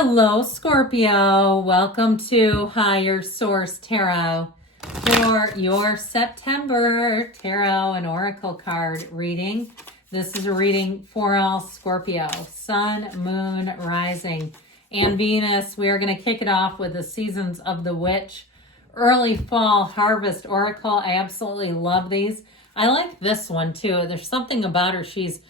Hello, Scorpio. Welcome to Higher Source Tarot for your September Tarot and Oracle card reading. This is a reading for all Scorpio, Sun, Moon, Rising, and Venus. We are going to kick it off with the Seasons of the Witch, Early Fall Harvest Oracle. I absolutely love these. I like this one too. There's something about her. She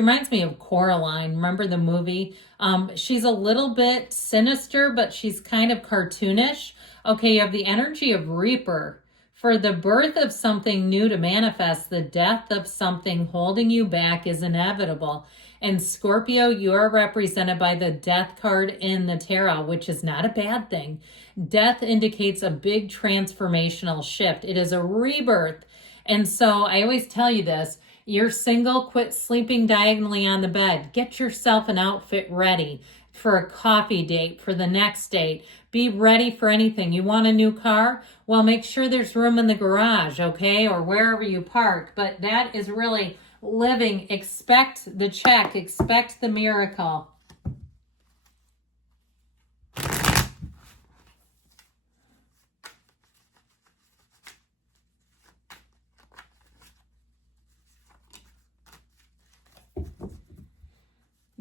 reminds me of Coraline. Remember the movie? She's a little bit sinister, but she's kind of cartoonish. Okay, you have the energy of Reaper. For the birth of something new to manifest, the death of something holding you back is inevitable. And Scorpio, you are represented by the Death card in the tarot, which is not a bad thing. Death indicates a big transformational shift. It is a rebirth. And so I always tell you this. You're single, quit sleeping diagonally on the bed. Get yourself an outfit ready for a coffee date, for the next date. Be ready for anything. You want a new car? Well, make sure there's room in the garage, okay? Or wherever you park. But that is really living. Expect the check. Expect the miracle.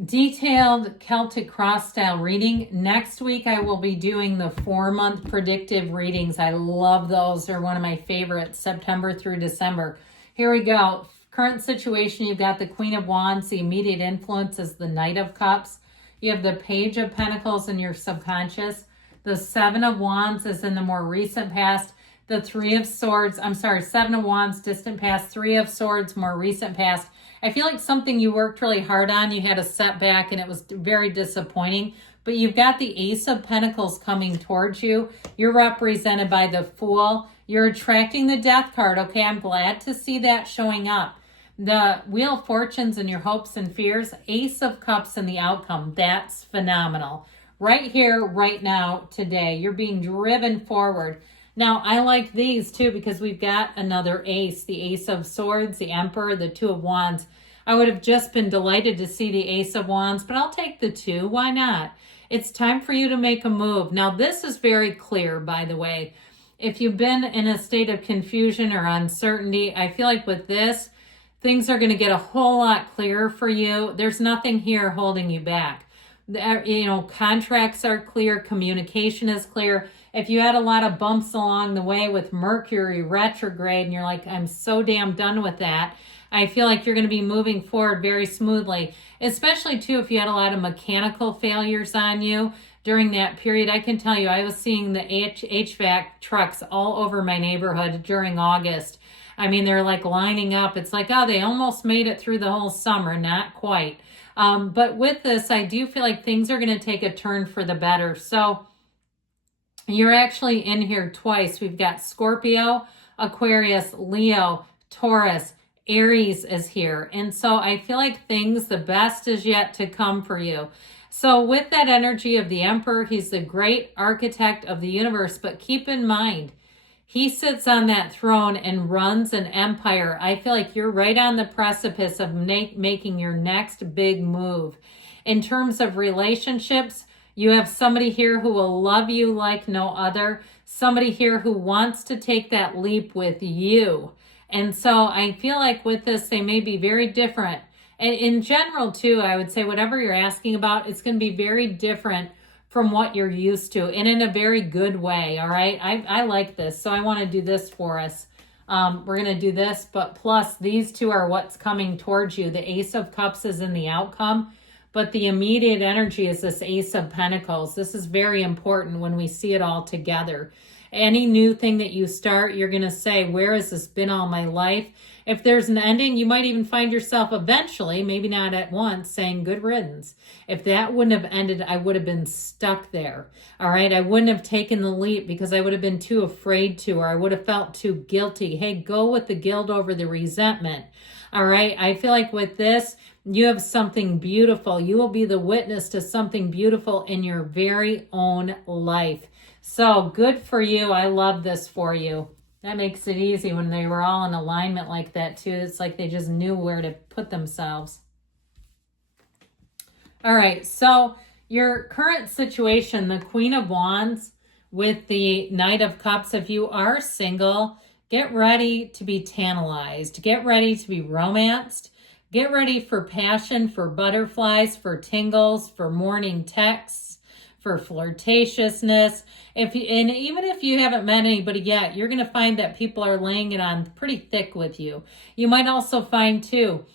Detailed Celtic cross style reading. Next week, I will be doing the 4-month predictive readings. I love those. They're one of my favorites, September through December. Here we go. Current situation, you've got the Queen of Wands. The immediate influence is the Knight of Cups. You have the Page of Pentacles in your subconscious. The Seven of Wands is in the more recent past. The Three of Swords, Seven of Wands, distant past. Three of Swords, more recent past. I feel like something you worked really hard on, you had a setback and it was very disappointing, but you've got the Ace of Pentacles coming towards you. You're represented by the Fool. You're attracting the Death card. Okay, I'm glad to see that showing up. The Wheel of Fortunes and your hopes and fears. Ace of Cups and the outcome. That's phenomenal. Right here, right now, today, you're being driven forward. Now, I like these too because we've got another ace, the Ace of Swords, the Emperor, the Two of Wands. I would have just been delighted to see the Ace of Wands, but I'll take the two. Why not? It's time for you to make a move. Now, this is very clear, by the way. If you've been in a state of confusion or uncertainty, I feel like with this, things are going to get a whole lot clearer for you. There's nothing here holding you back. Contracts are clear, communication is clear. If you had a lot of bumps along the way with Mercury retrograde and you're like, I'm so damn done with that, I feel like you're going to be moving forward very smoothly, especially too if you had a lot of mechanical failures on you during that period. I can tell you, I was seeing the HVAC trucks all over my neighborhood during August. I mean, they're like lining up. It's like, oh, they almost made it through the whole summer. Not quite. But with this, I do feel like things are going to take a turn for the better. So you're actually in here twice. We've got Scorpio, Aquarius, Leo, Taurus, Aries is here. And so I feel like the best is yet to come for you. So with that energy of the Emperor, he's the great architect of the universe. But keep in mind, he sits on that throne and runs an empire. I feel like you're right on the precipice of making your next big move. In terms of relationships, you have somebody here who will love you like no other. Somebody here who wants to take that leap with you. And so I feel like with this, they may be very different. And in general, too, I would say whatever you're asking about, it's going to be very different from what you're used to and in a very good way. All right. I like this. So I want to do this for us. We're going to do this, but plus these two are what's coming towards you. The Ace of Cups is in the outcome, but the immediate energy is this Ace of Pentacles. This is very important when we see it all together. Any new thing that you start, you're going to say, where has this been all my life? If there's an ending, you might even find yourself eventually, maybe not at once, saying good riddance. If that wouldn't have ended, I would have been stuck there. All right. I wouldn't have taken the leap because I would have been too afraid to, or I would have felt too guilty. Hey, go with the guilt over the resentment. All right. I feel like with this, you have something beautiful. You will be the witness to something beautiful in your very own life. So good for you. I love this for you. That makes it easy when they were all in alignment like that too. It's like they just knew where to put themselves. All right. So Your current situation, the Queen of Wands with the Knight of Cups, if you are single, get ready to be tantalized. Get ready to be romanced. Get ready for passion, for butterflies, for tingles, for morning texts, for flirtatiousness. And even if you haven't met anybody yet, you're going to find that people are laying it on pretty thick with you. You might also find too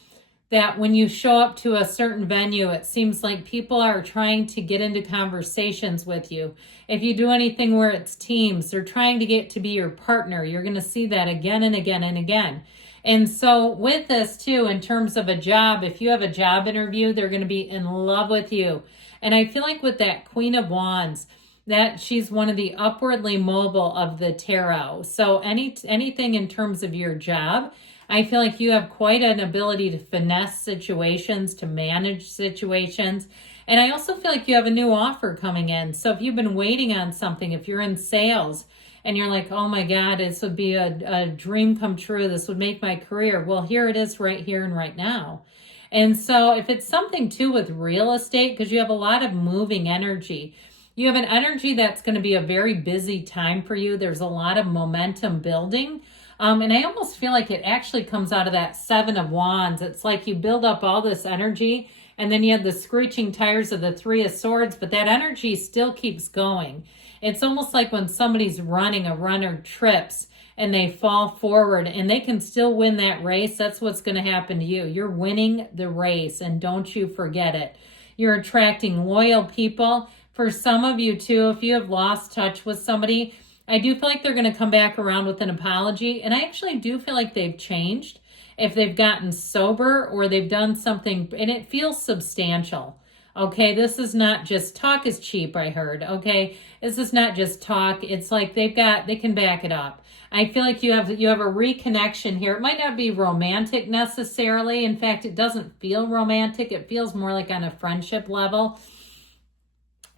that when you show up to a certain venue, it seems like people are trying to get into conversations with you. If you do anything where it's teams, they're trying to get to be your partner. You're going to see that again and again and again. And so with this too, in terms of a job, if you have a job interview, they're going to be in love with you. And I feel like with that Queen of Wands, that she's one of the upwardly mobile of the tarot. So anything in terms of your job, I feel like you have quite an ability to finesse situations, to manage situations. And I also feel like you have a new offer coming in. So if you've been waiting on something, if you're in sales and you're like, oh my God, this would be a dream come true. This would make my career. Well, here it is right here and right now. And so if it's something too with real estate, because you have a lot of moving energy, you have an energy that's going to be a very busy time for you. There's a lot of momentum building. And I almost feel like it actually comes out of that Seven of Wands. It's like you build up all this energy and then you have the screeching tires of the Three of Swords, but that energy still keeps going. It's almost like when somebody's running, a runner trips and they fall forward and they can still win that race. That's what's going to happen to you. You're winning the race and don't you forget it. You're attracting loyal people. For some of you too, if you have lost touch with somebody, I do feel like they're going to come back around with an apology. And I actually do feel like they've changed. If they've gotten sober or they've done something, and it feels substantial. Okay, this is not just talk is cheap, I heard. Okay, this is not just talk. It's like they can back it up. I feel like you have a reconnection here. It might not be romantic necessarily. In fact, it doesn't feel romantic. It feels more like on a friendship level.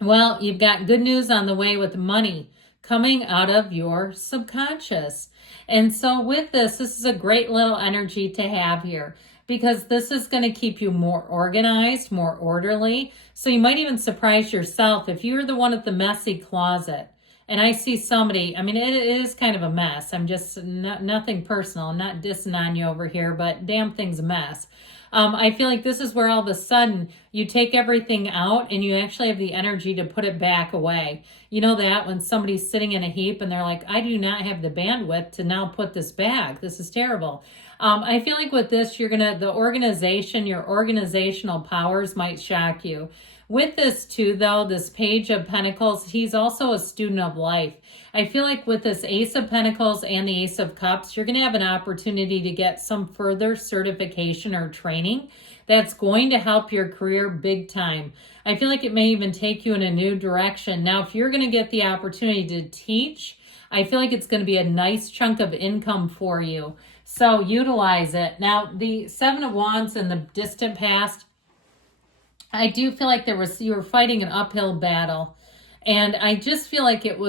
Well, you've got good news on the way with money coming out of your subconscious. And so with this is a great little energy to have here because this is going to keep you more organized, more orderly. So you might even surprise yourself if you're the one at the messy closet. And I see somebody, I mean, it is kind of a mess. I'm just nothing personal. I'm not dissing on you over here, but damn thing's a mess. I feel like this is where all of a sudden you take everything out and you actually have the energy to put it back away. You know that when somebody's sitting in a heap and they're like, I do not have the bandwidth to now put this back. This is terrible. I feel like with this, the organization, your organizational powers might shock you. With this too, though, this Page of Pentacles, he's also a student of life. I feel like with this Ace of Pentacles and the Ace of Cups, you're going to have an opportunity to get some further certification or training that's going to help your career big time. I feel like it may even take you in a new direction. Now, if you're going to get the opportunity to teach, I feel like it's going to be a nice chunk of income for you. So utilize it. Now, the Seven of Wands in the distant past, I do feel like you were fighting an uphill battle. And I just feel like it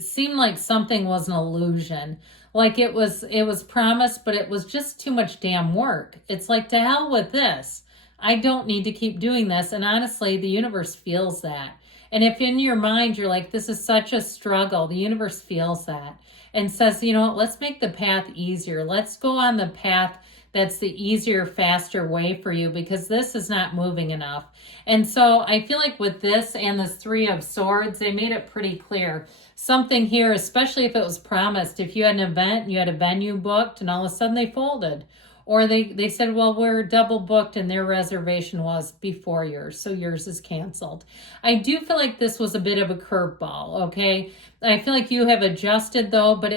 seemed like something was an illusion. Like it was promised, but it was just too much damn work. It's like, to hell with this. I don't need to keep doing this. And honestly, the universe feels that. And if in your mind, you're like, this is such a struggle, the universe feels that and says, you know what, let's make the path easier. Let's go on the path that's the easier, faster way for you because this is not moving enough. And so I feel like with this and this Three of Swords, they made it pretty clear. Something here, especially if it was promised, if you had an event, you had a venue booked and all of a sudden they folded. Or they said, well, we're double booked and their reservation was before yours, so yours is canceled. I do feel like this was a bit of a curveball, okay? I feel like you have adjusted though, but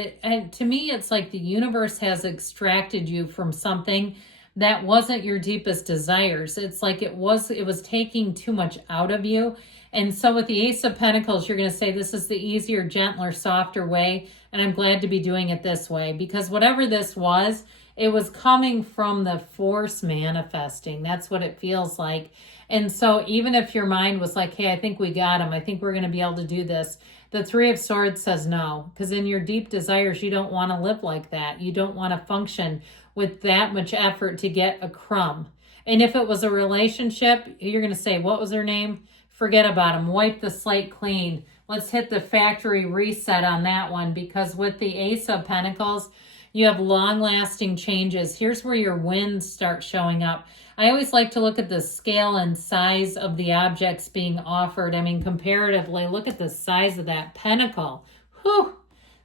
to me, it's like the universe has extracted you from something that wasn't your deepest desires. It's like it was taking too much out of you. And so with the Ace of Pentacles, you're going to say this is the easier, gentler, softer way. And I'm glad to be doing it this way because whatever this was, it was coming from the force manifesting. That's what it feels like. And so even if your mind was like, hey, I think we got him. I think we're going to be able to do this. The Three of Swords says no, because in your deep desires, you don't want to live like that. You don't want to function with that much effort to get a crumb. And if it was a relationship, you're going to say, what was her name? forget about them. Wipe the slate clean. Let's hit the factory reset on that one, because with the Ace of Pentacles, you have long-lasting changes. Here's where your wins start showing up. I always like to look at the scale and size of the objects being offered. I mean, comparatively, look at the size of that pentacle. Whew.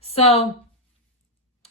So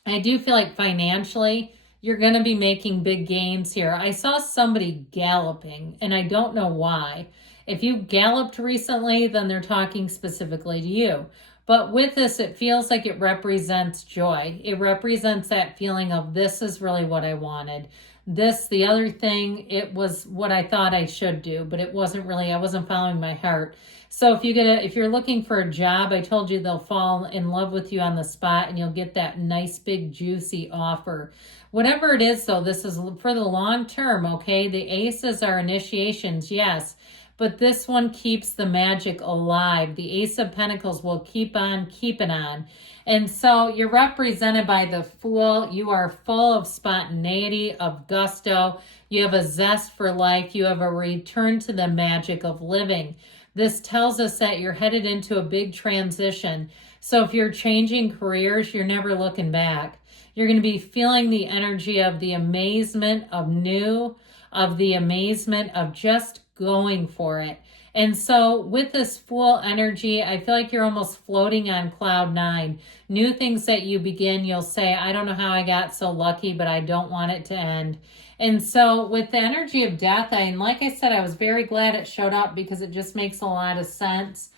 I do feel like financially, you're going to be making big gains here. I saw somebody galloping, and I don't know why. If you galloped recently, then they're talking specifically to you. But with this, it feels like it represents joy. It represents that feeling of, this is really what I wanted. This, the other thing, it was what I thought I should do, but it wasn't really, I wasn't following my heart. So if you're looking for a job, I told you they'll fall in love with you on the spot, and you'll get that nice, big, juicy offer. Whatever it is, though, this is for the long term, okay? The aces are initiations, yes. But this one keeps the magic alive. The Ace of Pentacles will keep on keeping on. And so you're represented by the Fool. You are full of spontaneity, of gusto. You have a zest for life. You have a return to the magic of living. This tells us that you're headed into a big transition. So if you're changing careers, you're never looking back. You're going to be feeling the energy of the amazement of new, of the amazement of just going for it. And so with this Fool energy, I feel like you're almost floating on cloud 9. New things that you begin, you'll say, I don't know how I got so lucky, but I don't want it to end. And so with the energy of death, and like I said, I was very glad it showed up, because it just makes a lot of sense.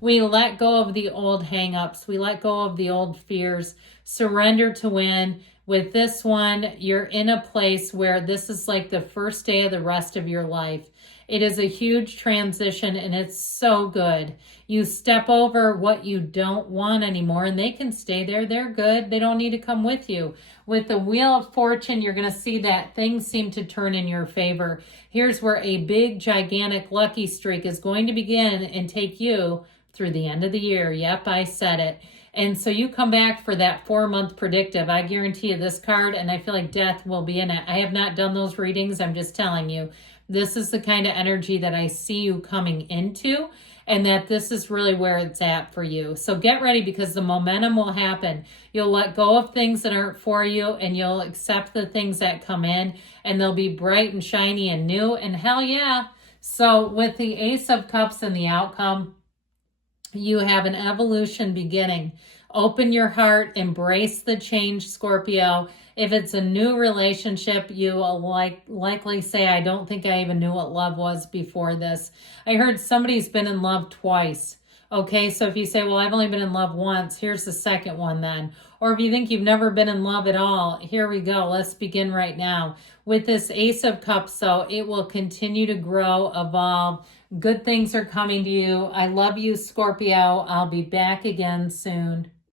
We let go of the old hang-ups. We let go of the old fears. Surrender to win. With this one, you're in a place where this is like the first day of the rest of your life. It is a huge transition, and it's so good. You step over what you don't want anymore, and they can stay there. They're good. They don't need to come with you. With the Wheel of Fortune, you're going to see that things seem to turn in your favor. Here's where a big, gigantic lucky streak is going to begin and take you through the end of the year. Yep, I said it. And so you come back for that 4-month predictive. I guarantee you this card, and I feel like death will be in it. I have not done those readings. I'm just telling you. This is the kind of energy that I see you coming into, and that this is really where it's at for you. So get ready, because the momentum will happen. You'll let go of things that aren't for you, and you'll accept the things that come in, and they'll be bright and shiny and new, and hell yeah. So with the Ace of Cups and the outcome, you have an evolution beginning. Open your heart, embrace the change, Scorpio. If it's a new relationship, you will likely say, I don't think I even knew what love was before this. I heard somebody's been in love twice. Okay, so if you say, well, I've only been in love once, here's the second one then. Or if you think you've never been in love at all, here we go. Let's begin right now. With this Ace of Cups, so it will continue to grow, evolve. Good things are coming to you. I love you, Scorpio. I'll be back again soon.